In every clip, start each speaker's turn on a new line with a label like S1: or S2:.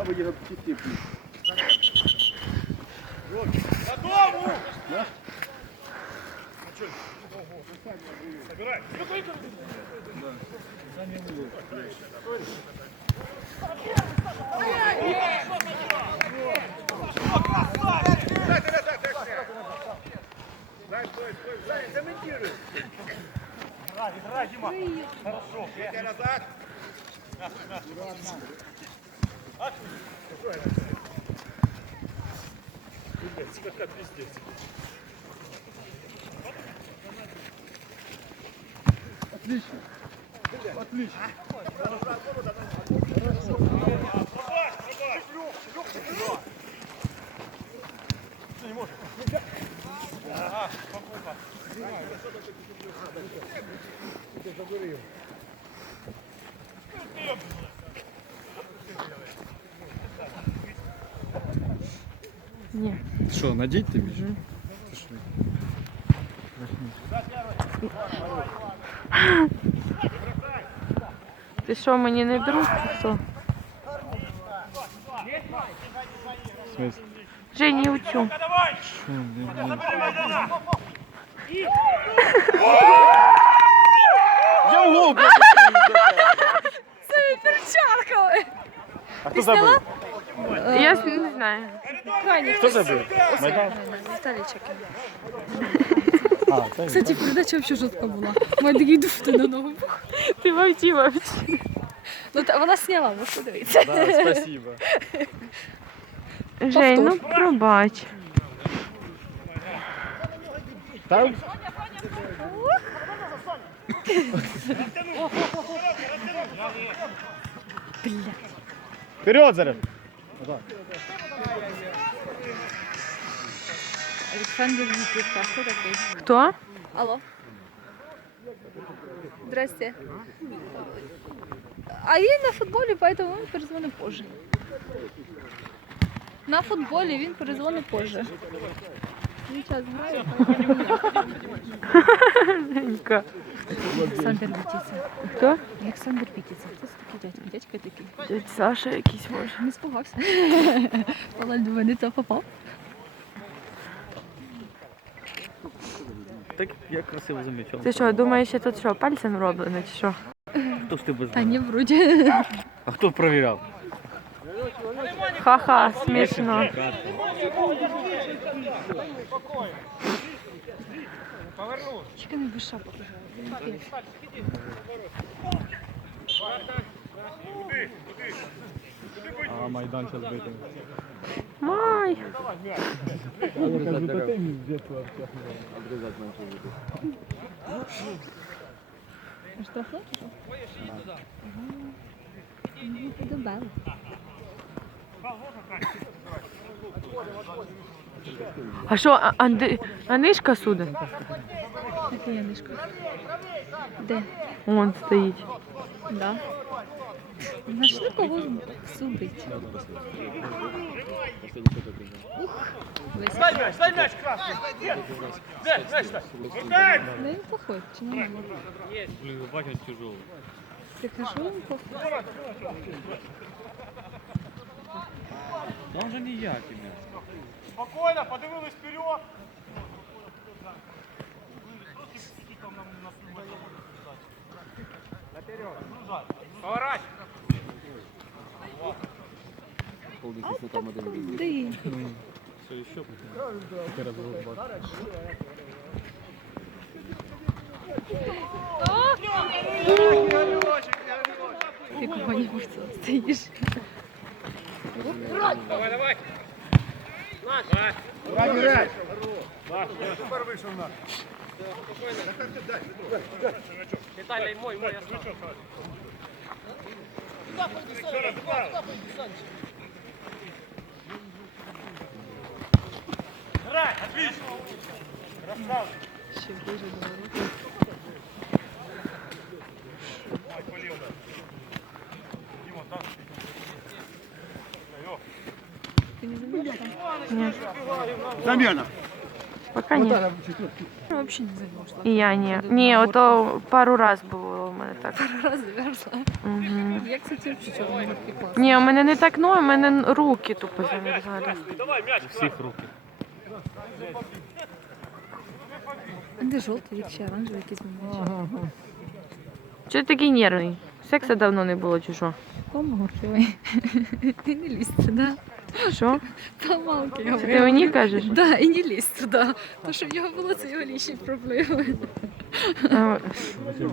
S1: або його піти.
S2: Додому! Играй, играй, Дима. Хорошо. Петя назад.
S1: Отлично. Отлично.
S2: Не может. Ага, спокойно.
S3: Ні.
S1: Що, надіть тобі? ж?
S3: Ти що, мені не друг чи що?
S1: В смысле?
S3: Жені учу.
S2: Давай!
S1: Що, не, не.
S2: Забери Майдана!
S1: Я в гол
S4: Це перчатками.
S1: А хто забив?
S3: Я с- не знаю.
S1: Хто забив? Майдан?
S4: Віталій Чекін.
S1: А, це
S4: Кстати, передача взагалі жорстка була. У мене такий дуфти на ногу.
S3: Ти мовчи, мовчи.
S4: Ну, та, вона сняла, ви що дивіться.
S1: Да, спасибо.
S3: Жень, ну пробач.
S1: Там? Вперед зараз!
S4: Олександр Вітівка, хто такий?
S3: Хто?
S4: Алло. Здрасте. А я на футболі, поэтому він перезвонив позже. На футболі він перезвонив позже. Він час грає,
S3: Женька.
S4: Олександр Вітіця.
S3: Хто?
S4: Олександр Вітіця. Хто це такий дядька? Дядька такий.
S3: Дядь Саша якийсь може.
S4: Не спугався. Вона до мене то попав.
S5: Так я красиво замічав.
S3: Ти що, думаєш, я тут що, пальцем роблено чи що?
S5: Хто ж тебе
S4: Та
S5: знає?
S4: ні, вроді.
S5: А хто провіряв?
S3: Ха-ха, смішно.
S4: Чекай, не без шапок.
S1: А Майдан зараз бити.
S3: Май.
S1: Я кажу, та ти з дитинства
S4: Штрафно чи що? Ну, подобало.
S3: А що, а- Анди... Анишка суде?
S4: Яка Янишка? Де?
S3: Вон стоїть.
S4: Да. Нашли кого судить. Весь.
S2: Дай мяч, дай мяч, красный! Дай, мяч, дай! Рукай!
S4: Ну він поход, чи не?
S5: Блін, бачать чужого.
S4: Прихожу, він поход.
S5: Там вже ніякий м'яч.
S2: Спокойно, подивились вперед! Поворачивай!
S4: Ти.
S5: Все, ще
S4: Ти кого не стоїш.
S2: Давай, давай! Виталий, мой, мой, я Играй, отлично! Красавчик!
S4: Ще ближе до ворот. Ти не забув там?
S3: Ні,
S1: Заміна.
S3: поки ні.
S4: Я не
S3: ні. Ні, ото пару раз було у мене так.
S4: Раз замерзла.
S3: Угу.
S4: Я, кстати, вообще губки клас.
S3: Ні, у мене не так ноги, у мене руки тупо замерзали.
S5: У всіх руки.
S4: А де жовтий чи оранжевий якийсь м'яч?
S3: Чого ти такий нервний? Секса давно не було, чи що?
S4: Помалкивай. Ти не лізь туди.
S3: Що?
S4: Помалкивай.
S3: Це ти мені кажеш?
S4: Да, і не лізь туди. То, що в нього було, це його лічні проблеми.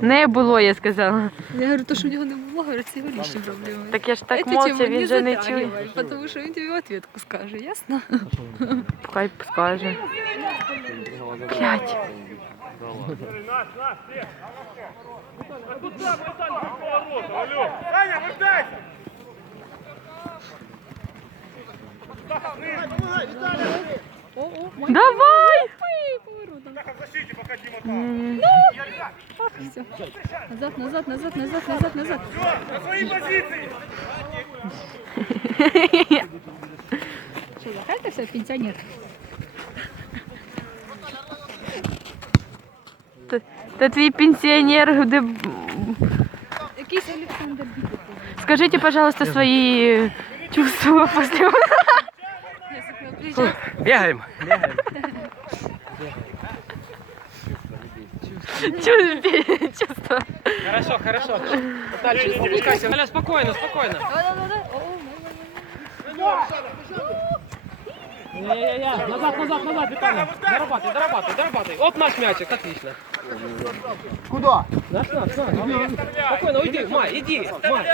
S3: Не було, я сказала.
S4: Я говорю, то, що в нього не було, говорю, це його лічні проблеми.
S3: Так я ж так мовча, він же не чує.
S4: Потому що він тобі в ответку скаже, ясно?
S3: Хай скаже. Блять.
S2: Саня, вертайся!
S4: Все. Назад, назад, назад, назад, назад, назад.
S2: На свои позиции!
S4: Що, захайтався пенсіонер?
S3: Та- Та твій пенсіонер, де...
S4: Якийсь Олександр Бібик.
S3: Скажите, пожалуйста, свои чувства после...
S5: Бігаємо.
S3: Чувства. чувства.
S5: Хорошо, хорошо. Дальше спускайся. Аля, спокойно, спокойно.
S4: Давай, давай, давай. О, мой, мой, мой.
S5: Я-я-я, назад, назад, назад, Виталий. Дорабатывай, дорабатывай, дорабатывай. Оп, наш мячик, отлично.
S1: Куда?
S5: Наш, наш, наш. Спокойно, уйди, Май, иди, Май.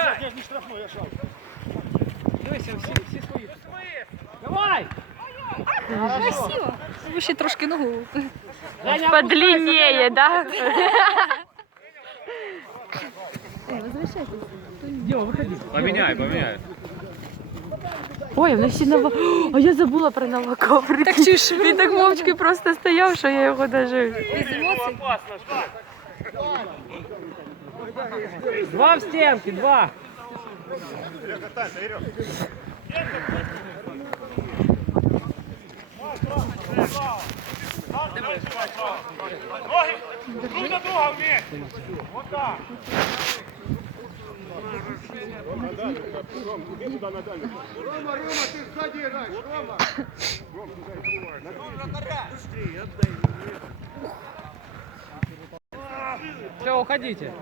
S5: Дивися, всі, всі свої. Давай!
S4: Красиво. Ви ще трошки ногу.
S3: Подлиннее, да?
S5: Поменяй, поменяй.
S3: Ой, вона ще нова... А я забула про новака.
S4: Так чи ж
S3: Він так мовчки просто стояв, що я його даже...
S5: Два в стенки, два.
S2: Ноги друг на друга вместе! Вот так!
S1: Рома, Рома, ты сзади играешь, Рома!
S5: Все, уходите.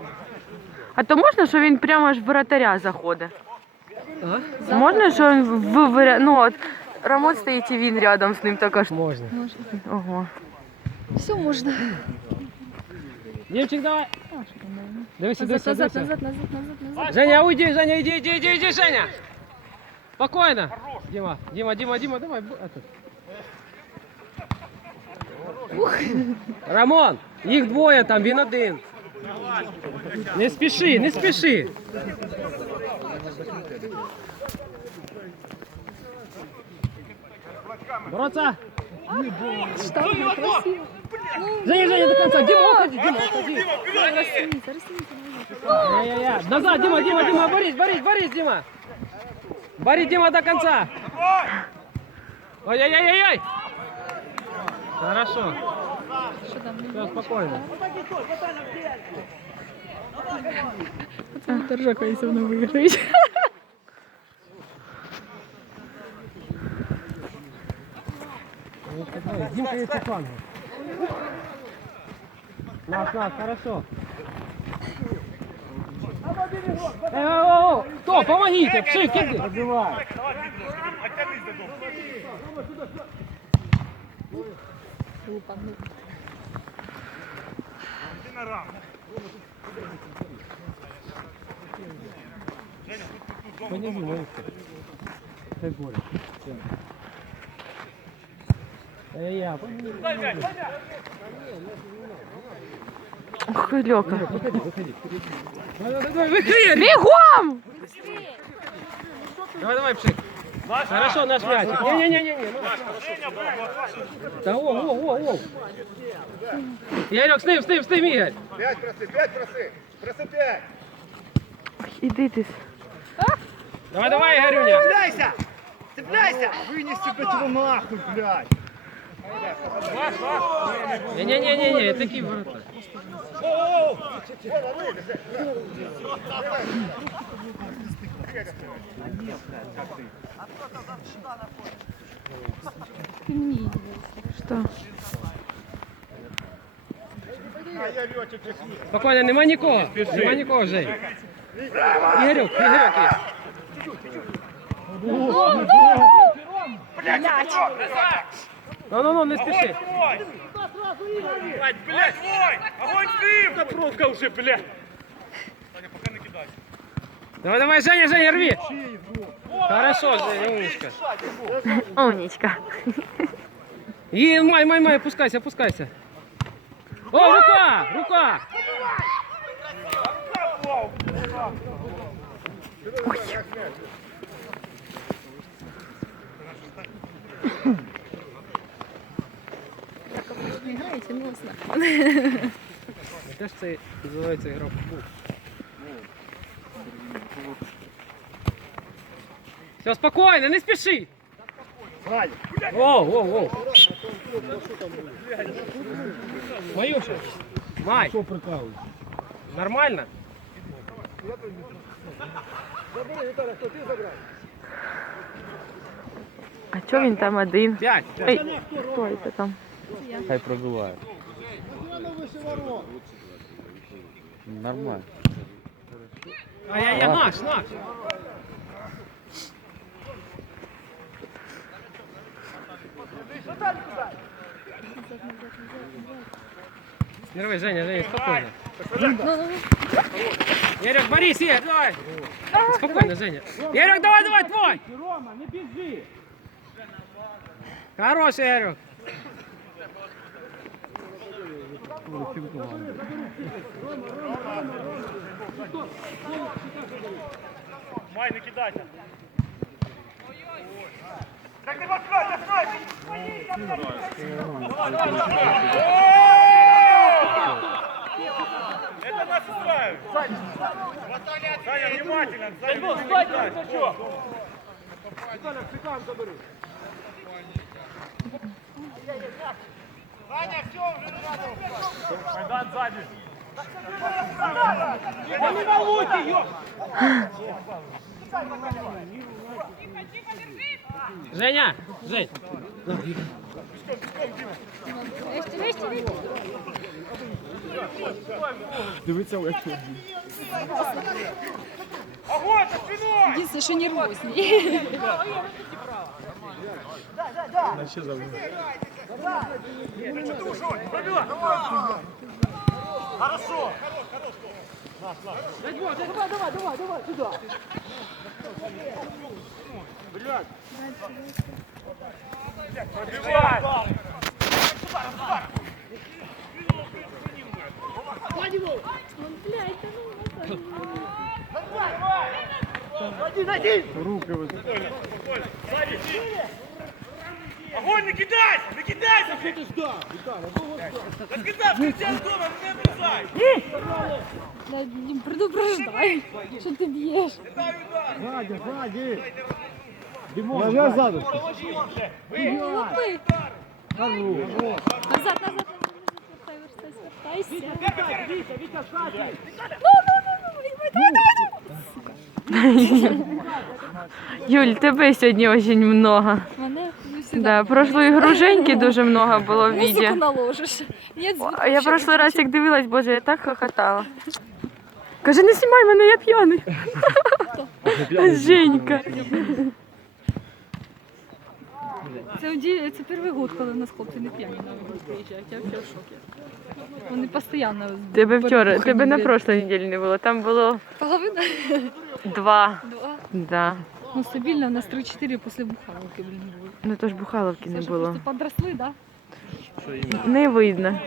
S3: А то можна, що він прямо аж в вратаря заходить? Можна, що він в варя... Ну, от Рамон стоїть і він рядом з ним так аж...
S5: Можно.
S3: Ого.
S4: Все можна.
S5: Девчик, давай. Дивися,
S4: Назад,
S5: дивися,
S4: назад,
S5: дивися.
S4: назад, назад, назад, назад.
S5: Женя, уйди, Женя, иди, иди, иди, иди, Женя. Спокойно. Дима, Дима, Дима, Дима, давай. б- Этот. Рамон, їх двоє там, він один. Не спіши, не спіши. Бороться.
S4: Штанга, красиво.
S5: Женя, Женя, до конца. Дима, уходи, Дима, уходи. Я-я-я. Назад, Дима, Дима, Дима, борись, борись, борись, Дима. Борись, Дима, до конца. Ой-ой-ой-ой. Хорошо. Все, спокойно.
S4: Держак, якщо вона виграють.
S5: Димка есть по флангу. Нас, нас, хорошо. Эй, о, о, кто, помогите, пшик, иди. Отбивай.
S2: До дома. Иди на раму. Женя, тут, тут, тут, дома, дома.
S5: Дай горе.
S3: Ох.
S5: Выходи, выходи. Давай, давай, пшик. Хорошо, наш мячик. Не-не-не-не. Да, о, о, о, о. Ярек, с ним, с ним, с ним, Игорь.
S1: Пять просы, пять просы! Просы пять!
S3: Іди ти.
S5: Давай, давай, Игорюня.
S1: Цепляйся! Цепляйся! Вынести блядь, его нахуй, блядь!
S5: Не-не-не-не, такие ворота.
S4: Темніє.
S3: Що?
S5: Спокойно, нема нікого. Нема нікого, Жень. Ігорюк, Ігорюк є. Ну-ну-ну, не спіши.
S2: Блядь, блядь, твой! Огонь стрим! Да пробка уже, блядь! Саня, пока не кидай.
S5: Давай, давай, Женя, Женя, рви. Хорошо, Женя, умничка.
S3: Умничка.
S5: И май, май, май, опускайся, опускайся. О, рука, рука.
S4: Не грається, ну ось
S5: Теж це називається гра в футбол. Все, спокійно, не спіши. Воу, воу, воу. Маюша, Май. Що Нормально?
S3: А чого він там один?
S5: П'ять.
S3: Ей, хто це там?
S6: Хай пробиває. Нормально.
S5: Ай-яй-яй, наш, наш. Не рви, Женя, Женя, спокойно. Ярик, Борис, Ярик, давай. Спокойно, Женя. Ярик, давай, давай, твой. Рома, не бежи. Хороший, Ярик.
S2: Май, не кидайся. Так не подходь, подходь! Это нас устраивает. Саня, внимательно. Саня, не кидайся. Саня, все, уже надо. Майдан сзади. Да не волнуйте ее!
S5: Женя, Жень.
S4: Вище, вище, вище.
S2: Огонь, за спиной!
S4: Єдине, що нервозні.
S2: Пробила! Хорошо! Пробивай!
S4: Блядь, та ну,
S2: Сзади! Огонь, не кидайся! Не кидайся! Что ты ждал? Да кидай, встречай дома, не обрезай!
S4: Да, не предупреждай, що ти б'єш.
S1: Нажав ззаду.
S4: Лупи. Назад, назад, назад, назад, вертай, вертай, свертайся. Ну, ну, ну, ну, Вадим, давай, давай, давай.
S3: Юль, тебе сьогодні дуже много.
S4: Мене ну, сюди.
S3: Да, прошлої гру Женьки дуже много було в
S4: Музику наложиш. Звук
S3: А я
S4: вообще
S3: прошлий раз як дивилась, боже, я так хохотала. Каже, не знімай мене, я п'яний. Женька.
S4: Це, це перший год, коли у нас хлопці не п'яні на вулиці приїжджають. Я взагалі в шокі. Вони постійно...
S3: Тебе вчора, тебе на
S4: блядь.
S3: прошлій неділі не було. Там було
S4: Половина?
S3: два.
S4: Два.
S3: Да.
S4: Ну, стабільно, у нас 3-4 після бухалки, блін, було.
S3: Ну то ж бухаловки
S4: Це
S3: не
S4: ж
S3: було.
S4: просто подросли, да?
S3: Не видно.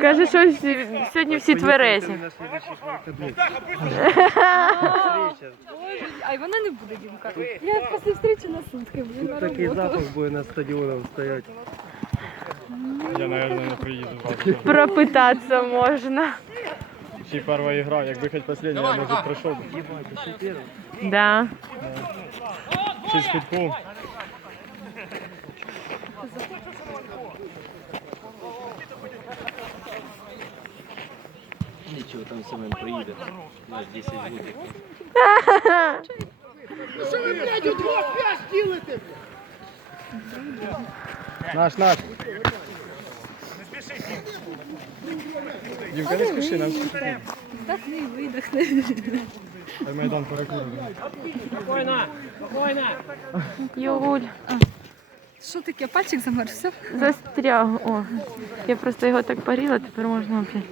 S3: Каже, що всі- сьогодні всі тверезі.
S4: Боже, а й вона не буде, Дімка. Я після зустрічі на сутки, блін, на роботу.
S6: буде на стадіоні стояти.
S2: Я, наверное, не приеду.
S3: Пропитатися можна.
S2: Ще перша ігра, якби хоч последня, я може пройшов.
S3: Да.
S2: Шість підков.
S6: Нічого, там Семен приїде. У нас 10 буде.
S1: Що ви, блядь, у двох п'яш ділите?
S6: Наш, наш. Не спіши, нам.
S4: Вдохни, видохни.
S6: Майдан перекурений.
S5: Спокійно, спокійно.
S3: Йогуль.
S4: Що таке? Пальчик замерз, все?
S3: застряг. О, я просто його так парила, тепер можна опять.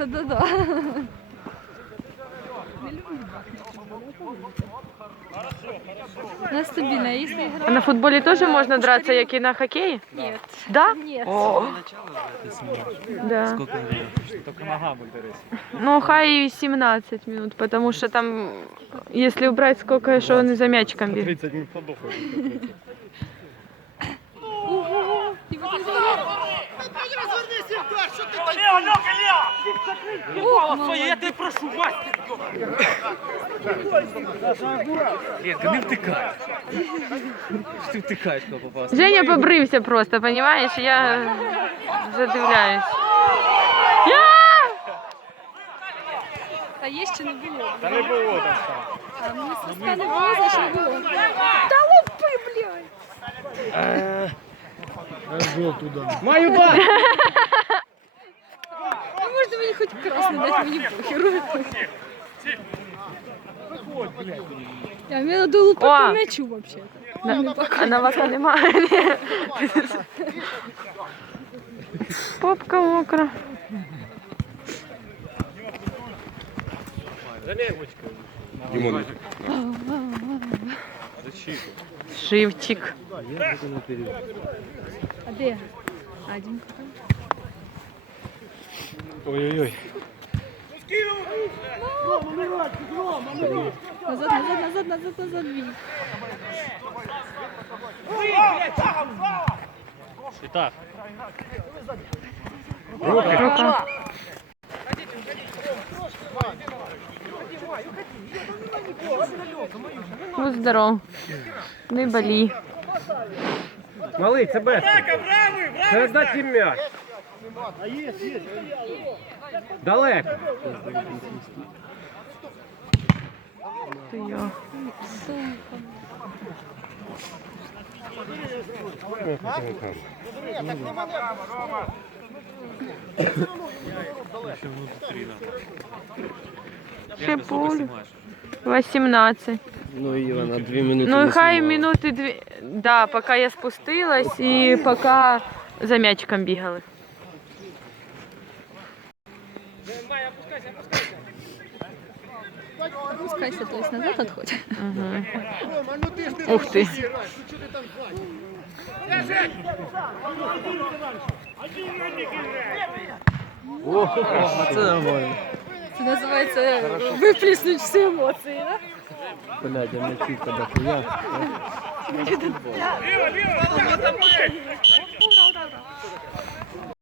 S4: Да-да-да. У нас стабильно, если
S3: А
S4: игра...
S3: на футболі теж можна дратися, як і на хокеї?
S4: Нет.
S3: Да?
S4: Нет.
S3: Да.
S6: Тільки ногами дерись.
S3: Ну, хай и 17 минут, потому что там, если убрать сколько, что они за мячиком бегают.
S6: 30 минут подохли.
S4: Ого! И вот это вот.
S1: Розвернися, Даш, що ти так?
S2: Лево, Лёка, лево!
S5: Мало своє, я тебе прошу, Вася.
S6: Ленка, не втикай. Ти втикаєш, коли попасти.
S3: Женя побрився просто, понимаешь? Я задивляюсь. Я!
S4: А є ще не було.
S6: Та не було там сам.
S4: А мені свистка не було, значить не було. Та лупи, блядь!
S6: Жов туди. Маю да!
S4: Ви можете мені хоч красний дати, мені похеру. Я мені надо
S3: О!
S4: лупити м'ячу вообще.
S3: На, а навака немає. Ні. Попка мокра. Живчик.
S4: А де? А, Дімка.
S6: Ой-ой-ой.
S4: Назад, назад, назад, назад, назад, бій.
S6: І так.
S3: Рука. Будь здоров. Не болій.
S5: Малий, це без.
S2: Атака, бравий, бравий!
S5: Передати їм м'яч. Далеко.
S3: Ти йо. Ще полю. 18.
S6: Ну і вона 2 минути
S3: Ну
S6: не
S3: и хай
S6: знімала.
S3: минуты две. Да, пока я спустилась и пока за мячиком бігали.
S4: Спускайся, то есть назад отходь.
S3: Угу.
S1: Рома, ну ти ж не
S3: Ух ти.
S1: зможеш грати, ну чого ти там ззаді?
S6: О, це нормально.
S4: Це називається виплеснуть всі емоції, да?
S6: Блядь, я не чув, коли хуя.
S2: Ліво, ліво, атака, там, блядь!